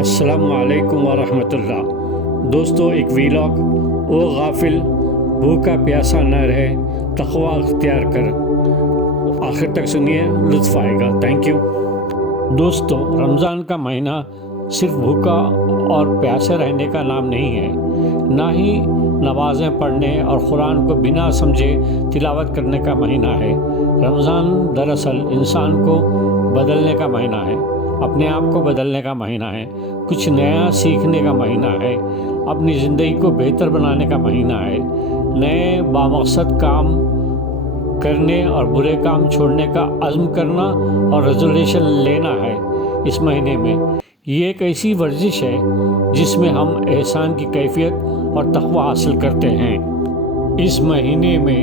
السلام علیکم ورحمۃ اللہ۔ دوستو، ایک ویلاگ او غافل بھوکا پیاسا نہ رہے، تقوی اختیار کر، آخر تک سنیے، لطف آئے گا۔ Thank you. دوستو، رمضان کا مہینہ صرف بھوکا اور پیاسے رہنے کا نام نہیں ہے، نہ ہی نمازیں پڑھنے اور قرآن کو بنا سمجھے تلاوت کرنے کا مہینہ ہے۔ رمضان دراصل انسان کو بدلنے کا مہینہ ہے، اپنے آپ کو بدلنے کا مہینہ ہے، کچھ نیا سیکھنے کا مہینہ ہے، اپنی زندگی کو بہتر بنانے کا مہینہ ہے، نئے بامقصد کام کرنے اور برے کام چھوڑنے کا عزم کرنا اور ریزولیوشن لینا ہے۔ اس مہینے میں یہ ایک ایسی ورزش ہے جس میں ہم احسان کی کیفیت اور تقوی حاصل کرتے ہیں۔ اس مہینے میں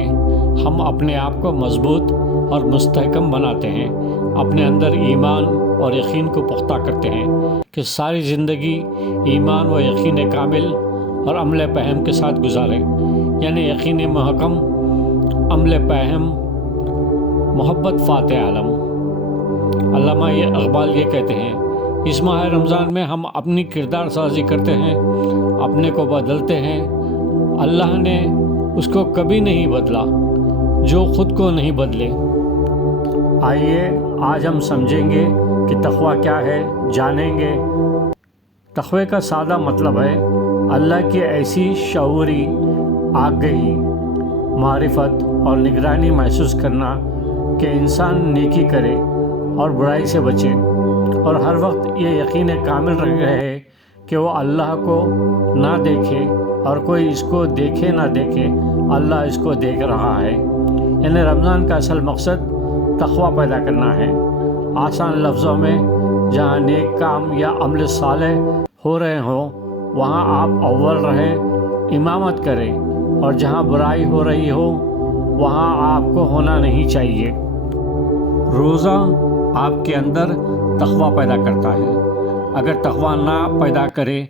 ہم اپنے آپ کو مضبوط اور مستحکم بناتے ہیں، اپنے اندر ایمان اور یقین کو پختہ کرتے ہیں کہ ساری زندگی ایمان و یقین کامل اور عمل فہم کے ساتھ گزاریں، یعنی یقین محکم، عمل فہم، محبت فاتح عالم۔ علامہ اقبال یہ کہتے ہیں، اس ماہ رمضان میں ہم اپنی کردار سازی کرتے ہیں، اپنے کو بدلتے ہیں۔ اللہ نے اس کو کبھی نہیں بدلا جو خود کو نہیں بدلے۔ آئیے آج ہم سمجھیں گے کہ تقوی کیا ہے، جانیں گے۔ تقوی کا سادہ مطلب ہے اللہ کی ایسی شعوری آگہی، معرفت اور نگرانی محسوس کرنا کہ انسان نیکی کرے اور برائی سے بچے، اور ہر وقت یہ یقین کامل رہے کہ وہ اللہ کو نہ دیکھے اور کوئی اس کو دیکھے نہ دیکھے، اللہ اس کو دیکھ رہا ہے۔ یعنی رمضان کا اصل مقصد تقوی پیدا کرنا ہے۔ آسان لفظوں میں، جہاں نیک کام یا عمل صالح ہو رہے ہوں وہاں آپ اول رہیں، امامت کریں، اور جہاں برائی ہو رہی ہو وہاں آپ کو ہونا نہیں چاہیے۔ روزہ آپ کے اندر تقوی پیدا کرتا ہے۔ اگر تقوی نہ پیدا کرے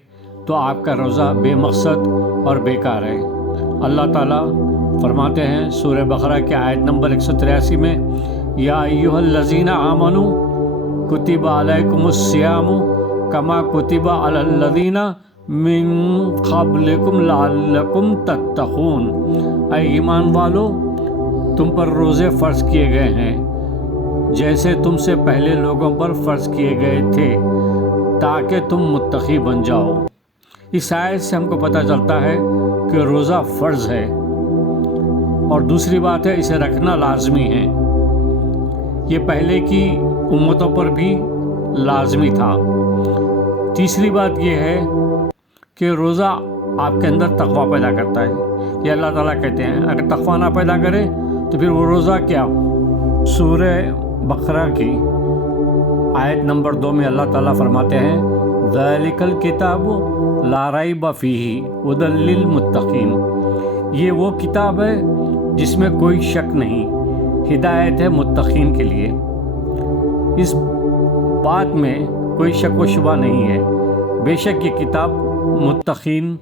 تو آپ کا روزہ بے مقصد اور بیکار ہے۔ اللہ تعالیٰ فرماتے ہیں سورہ بقرہ کی آیت نمبر 183 میں، یا ایھا الذین آمنوا کتب علیکم الصیام کما کتب علی الذین من قبلکم لعلکم تتقون۔ اے ایمان والو، تم پر روزے فرض کیے گئے ہیں جیسے تم سے پہلے لوگوں پر فرض کیے گئے تھے تاکہ تم متقی بن جاؤ۔ اس آیت سے ہم کو پتہ چلتا ہے کہ روزہ فرض ہے، اور دوسری بات ہے اسے رکھنا لازمی ہے۔ یہ پہلے کی امتوں پر بھی لازمی تھا۔ تیسری بات یہ ہے کہ روزہ آپ کے اندر تقوی پیدا کرتا ہے۔ یہ اللہ تعالیٰ کہتے ہیں اگر تقوی نہ پیدا کرے تو پھر وہ روزہ کیا؟ سورہ بقرہ کی آیت نمبر 2 میں اللہ تعالیٰ فرماتے ہیں، ذَلِكَ الْكِتَابُ لَا رَيْبَ فِيهِ هُدًى لِّلْمُتَّقِينَ۔ یہ وہ کتاب ہے جس میں کوئی شک نہیں، ہدایت ہے متقین کے لیے۔ اس بات میں کوئی شک و شبہ نہیں ہے، بے شک یہ کتاب متقین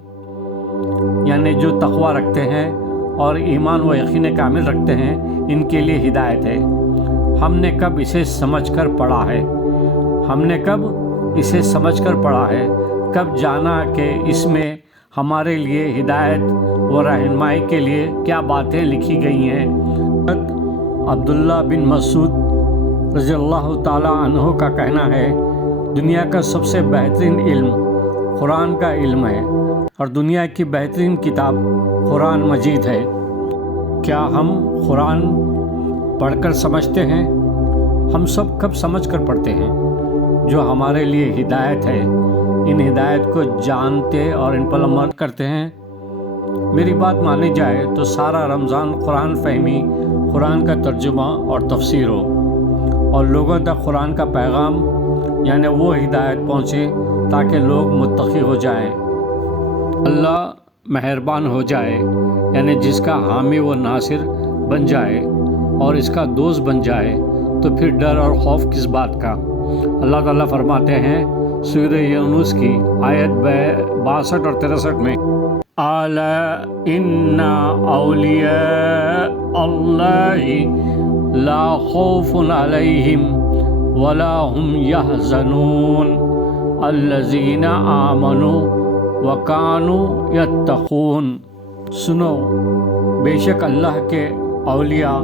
یعنی جو تقوی رکھتے ہیں اور ایمان و یقین کامل رکھتے ہیں، ان کے لیے ہدایت ہے۔ ہم نے کب اسے سمجھ کر پڑھا ہے؟ کب جانا کہ اس میں ہمارے لیے ہدایت و رہنمائی کے لیے کیا باتیں لکھی گئی ہیں۔ عبداللہ بن مسعود رضی اللہ تعالیٰ عنہ کا کہنا ہے، دنیا کا سب سے بہترین علم قرآن کا علم ہے، اور دنیا کی بہترین کتاب قرآن مجید ہے۔ کیا ہم قرآن پڑھ کر سمجھتے ہیں؟ ہم سب کب سمجھ کر پڑھتے ہیں؟ جو ہمارے لیے ہدایت ہے، ان ہدایت کو جانتے اور ان پر عمل کرتے ہیں۔ میری بات مانی جائے تو سارا رمضان قرآن فہمی، قرآن کا ترجمہ اور تفسیر ہو، اور لوگوں تک قرآن کا پیغام یعنی وہ ہدایت پہنچے تاکہ لوگ متقی ہو جائیں، اللہ مہربان ہو جائے، یعنی جس کا حامی و ناصر بن جائے اور اس کا دوست بن جائے، تو پھر ڈر اور خوف کس بات کا؟ اللہ تعالیٰ فرماتے ہیں سورہ یونس کی آیت 62 اور 63 میں، الا ان اولیاء اللہ لا خوف علیہم ولا هم يحزنون۔ الذین آمنوا وکانوا یتقون۔ سنو، بے شک اللہ کے اولیاء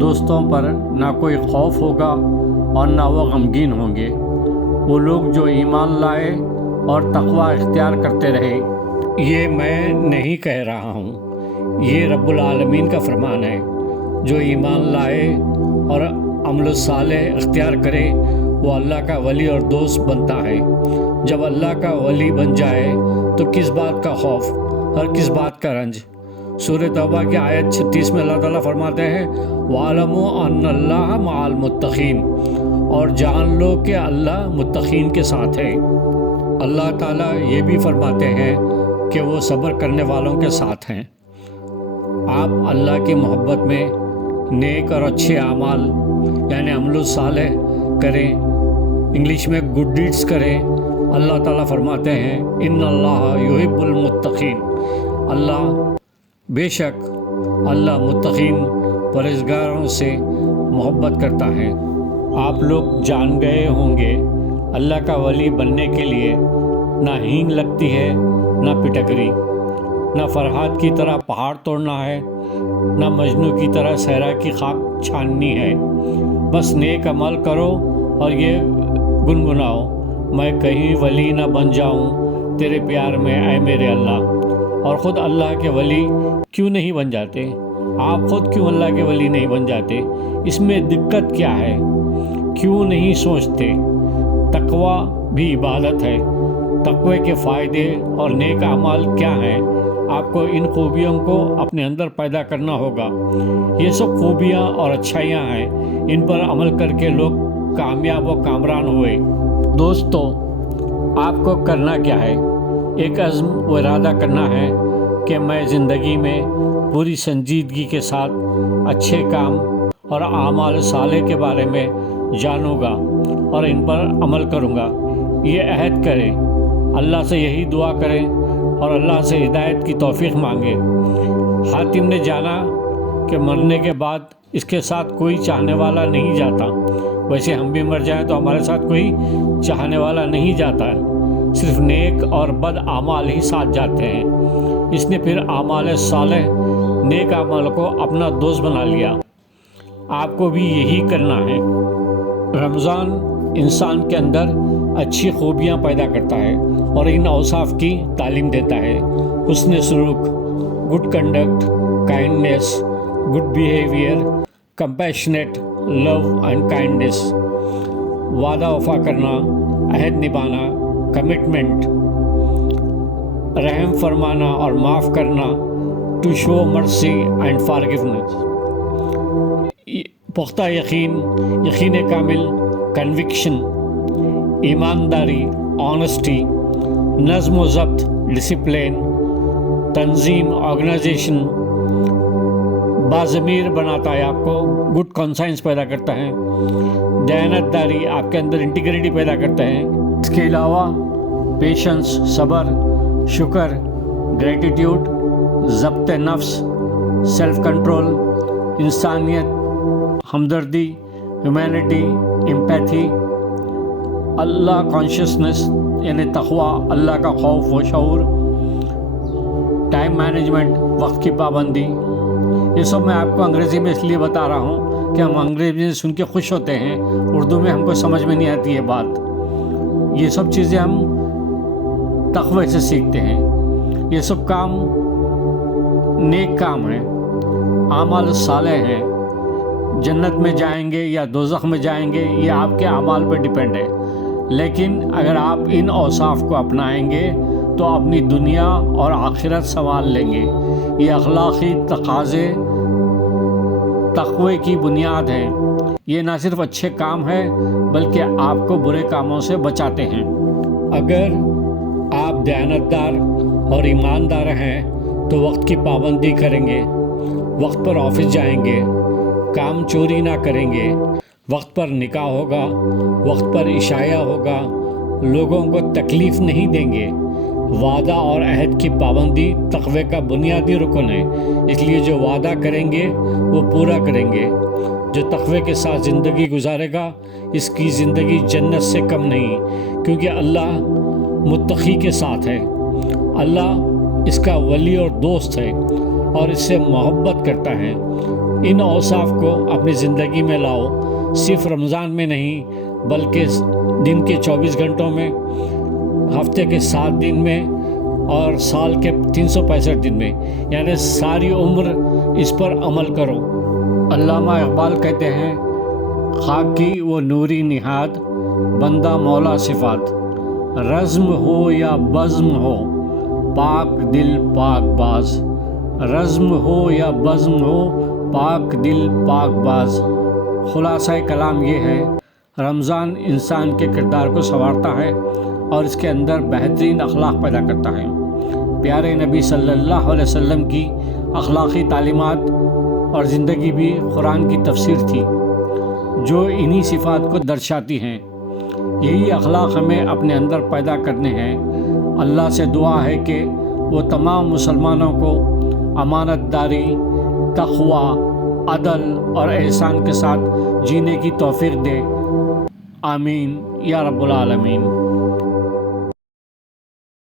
دوستوں پر نہ کوئی خوف ہوگا اور نہ وہ غمگین ہوں گے، وہ لوگ جو ایمان لائے اور تقوی اختیار کرتے رہے۔ یہ میں نہیں کہہ رہا ہوں، یہ رب العالمین کا فرمان ہے۔ جو ایمان لائے اور عمل صالح اختیار کرے وہ اللہ کا ولی اور دوست بنتا ہے۔ جب اللہ کا ولی بن جائے تو کس بات کا خوف اور کس بات کا رنج؟ سورہ توبہ کی آیت 36 میں اللہ تعالیٰ فرماتے ہیں وَاعْلَمُوا أَنَّ اللَّهَ مَعَ الْمُتَّقِينَ، اور جان لو کہ اللہ متقین کے ساتھ ہے۔ اللہ تعالیٰ یہ بھی فرماتے ہیں کہ وہ صبر کرنے والوں کے ساتھ ہیں۔ آپ اللہ کی محبت میں نیک اور اچھے اعمال یعنی عمل صالح کریں، انگلش میں گڈ ڈیڈز کریں۔ اللہ تعالیٰ فرماتے ہیں ان اللہ یحب المتقین، بے شک اللہ متقین پرہیزگاروں سے محبت کرتا ہے۔ آپ لوگ جان گئے ہوں گے اللہ کا ولی بننے کے لیے نہ ہینگ لگتی ہے نہ پٹکری، نہ فرہاد کی طرح پہاڑ توڑنا ہے، نہ مجنوں کی طرح صحرا کی خاک چھاننی ہے۔ بس نیک عمل کرو اور یہ گنگناؤ میں کہیں ولی نہ بن جاؤں تیرے پیار میں اے میرے اللہ۔ اور خود اللہ کے ولی کیوں نہیں بن جاتے؟ آپ خود کیوں اللہ کے ولی نہیں بن جاتے؟ اس میں دقت کیا ہے؟ کیوں نہیں سوچتے؟ تقوی بھی عبادت ہے۔ تقوی کے فائدے اور نیک اعمال کیا ہیں؟ آپ کو ان خوبیوں کو اپنے اندر پیدا کرنا ہوگا۔ یہ سب خوبیاں اور اچھائیاں ہیں، ان پر عمل کر کے لوگ کامیاب و کامران ہوئے۔ دوستو، آپ کو کرنا کیا ہے؟ ایک عزم و ارادہ کرنا ہے کہ میں زندگی میں پوری سنجیدگی کے ساتھ اچھے کام اور اعمال صالح کے بارے میں جانوں گا اور ان پر عمل کروں گا۔ یہ عہد کریں، اللہ سے یہی دعا کریں اور اللہ سے ہدایت کی توفیق مانگیں۔ حاتم نے جانا کہ مرنے کے بعد اس کے ساتھ کوئی چاہنے والا نہیں جاتا، ویسے ہم بھی مر جائیں تو ہمارے ساتھ کوئی چاہنے والا نہیں جاتا ہے، صرف نیک اور بد اعمال ہی ساتھ جاتے ہیں۔ اس نے پھر اعمال صالح نیک اعمال کو اپنا دوست بنا لیا۔ آپ کو بھی یہی کرنا ہے۔ رمضان انسان کے اندر اچھی خوبیاں پیدا کرتا ہے اور ان اوصاف کی تعلیم دیتا ہے: حسن سلوک، good conduct, kindness, good behaviour, compassionate, love and kindness, وعدہ وفا کرنا، عہد نبھانا، کمٹمنٹ، رحم فرمانا اور معاف کرنا، to show mercy and forgiveness, پختہ یقین کامل، کنوکشن، ایمانداری، آنیسٹی، نظم و ضبط، ڈسپلین، تنظیم، آرگنائزیشن، باضمیر بناتا ہے آپ کو، گڈ کانسائنس پیدا کرتا ہے، دیانت داری آپ کے اندر انٹیگریٹی پیدا کرتا ہے۔ اس کے علاوہ پیشنس، صبر، شکر، گریٹیٹیوڈ، ضبط نفس، سیلف کنٹرول، انسانیت، ہمدردی، ہیومینٹی، امپیتھی، اللہ کانشیسنس یعنی تقوی، اللہ کا خوف و شعور، ٹائم مینجمنٹ، وقت کی پابندی۔ یہ سب میں آپ کو انگریزی میں اس لیے بتا رہا ہوں کہ ہم انگریزی سن کے خوش ہوتے ہیں، اردو میں ہم کو سمجھ میں نہیں آتی یہ بات۔ یہ سب چیزیں ہم تقوی سے سیکھتے ہیں۔ یہ سب کام نیک کام ہیں، اعمال صالح ہیں۔ جنت میں جائیں گے یا دوزخ میں جائیں گے یہ آپ کے اعمال پر ڈیپینڈ ہے، لیکن اگر آپ ان اوصاف کو اپنائیں گے تو اپنی دنیا اور آخرت سنبھال لیں گے۔ یہ اخلاقی تقاضے تقوی کی بنیاد ہیں۔ یہ نہ صرف اچھے کام ہے بلکہ آپ کو برے کاموں سے بچاتے ہیں۔ اگر آپ دیانتدار اور ایماندار ہیں تو وقت کی پابندی کریں گے، وقت پر آفس جائیں گے، کام چوری نہ کریں گے، وقت پر نکاح ہوگا، وقت پر عشاء ہوگا، لوگوں کو تکلیف نہیں دیں گے۔ وعدہ اور عہد کی پابندی تقوی کا بنیادی رکن ہے، اس لیے جو وعدہ کریں گے وہ پورا کریں گے، جو تقوی کے ساتھ زندگی گزارے گا اس کی زندگی جنت سے کم نہیں، کیونکہ اللہ متقی کے ساتھ ہے، اللہ اس کا ولی اور دوست ہے اور اس سے محبت کرتا ہے۔ ان اوصاف کو اپنی زندگی میں لاؤ، صرف رمضان میں نہیں بلکہ دن کے 24 گھنٹوں میں، ہفتے کے 7 دن میں اور سال کے 365 دن میں، یعنی ساری عمر اس پر عمل کرو۔ علامہ اقبال کہتے ہیں، خاک کی وہ نوری نہاد بندہ مولا صفات، رزم ہو یا بزم ہو پاک دل پاک باز، رزم ہو یا بزم ہو پاک دل پاک باز۔ خلاصہ کلام یہ ہے، رمضان انسان کے کردار کو سنوارتا ہے اور اس کے اندر بہترین اخلاق پیدا کرتا ہے۔ پیارے نبی صلی اللہ علیہ وسلم کی اخلاقی تعلیمات اور زندگی بھی قرآن کی تفسیر تھی، جو انہی صفات کو درشاتی ہیں۔ یہی اخلاق ہمیں اپنے اندر پیدا کرنے ہیں۔ اللہ سے دعا ہے کہ وہ تمام مسلمانوں کو امانت داری، تقوی، عدل اور احسان کے ساتھ جینے کی توفیق دے۔ آمین یا رب العالمین۔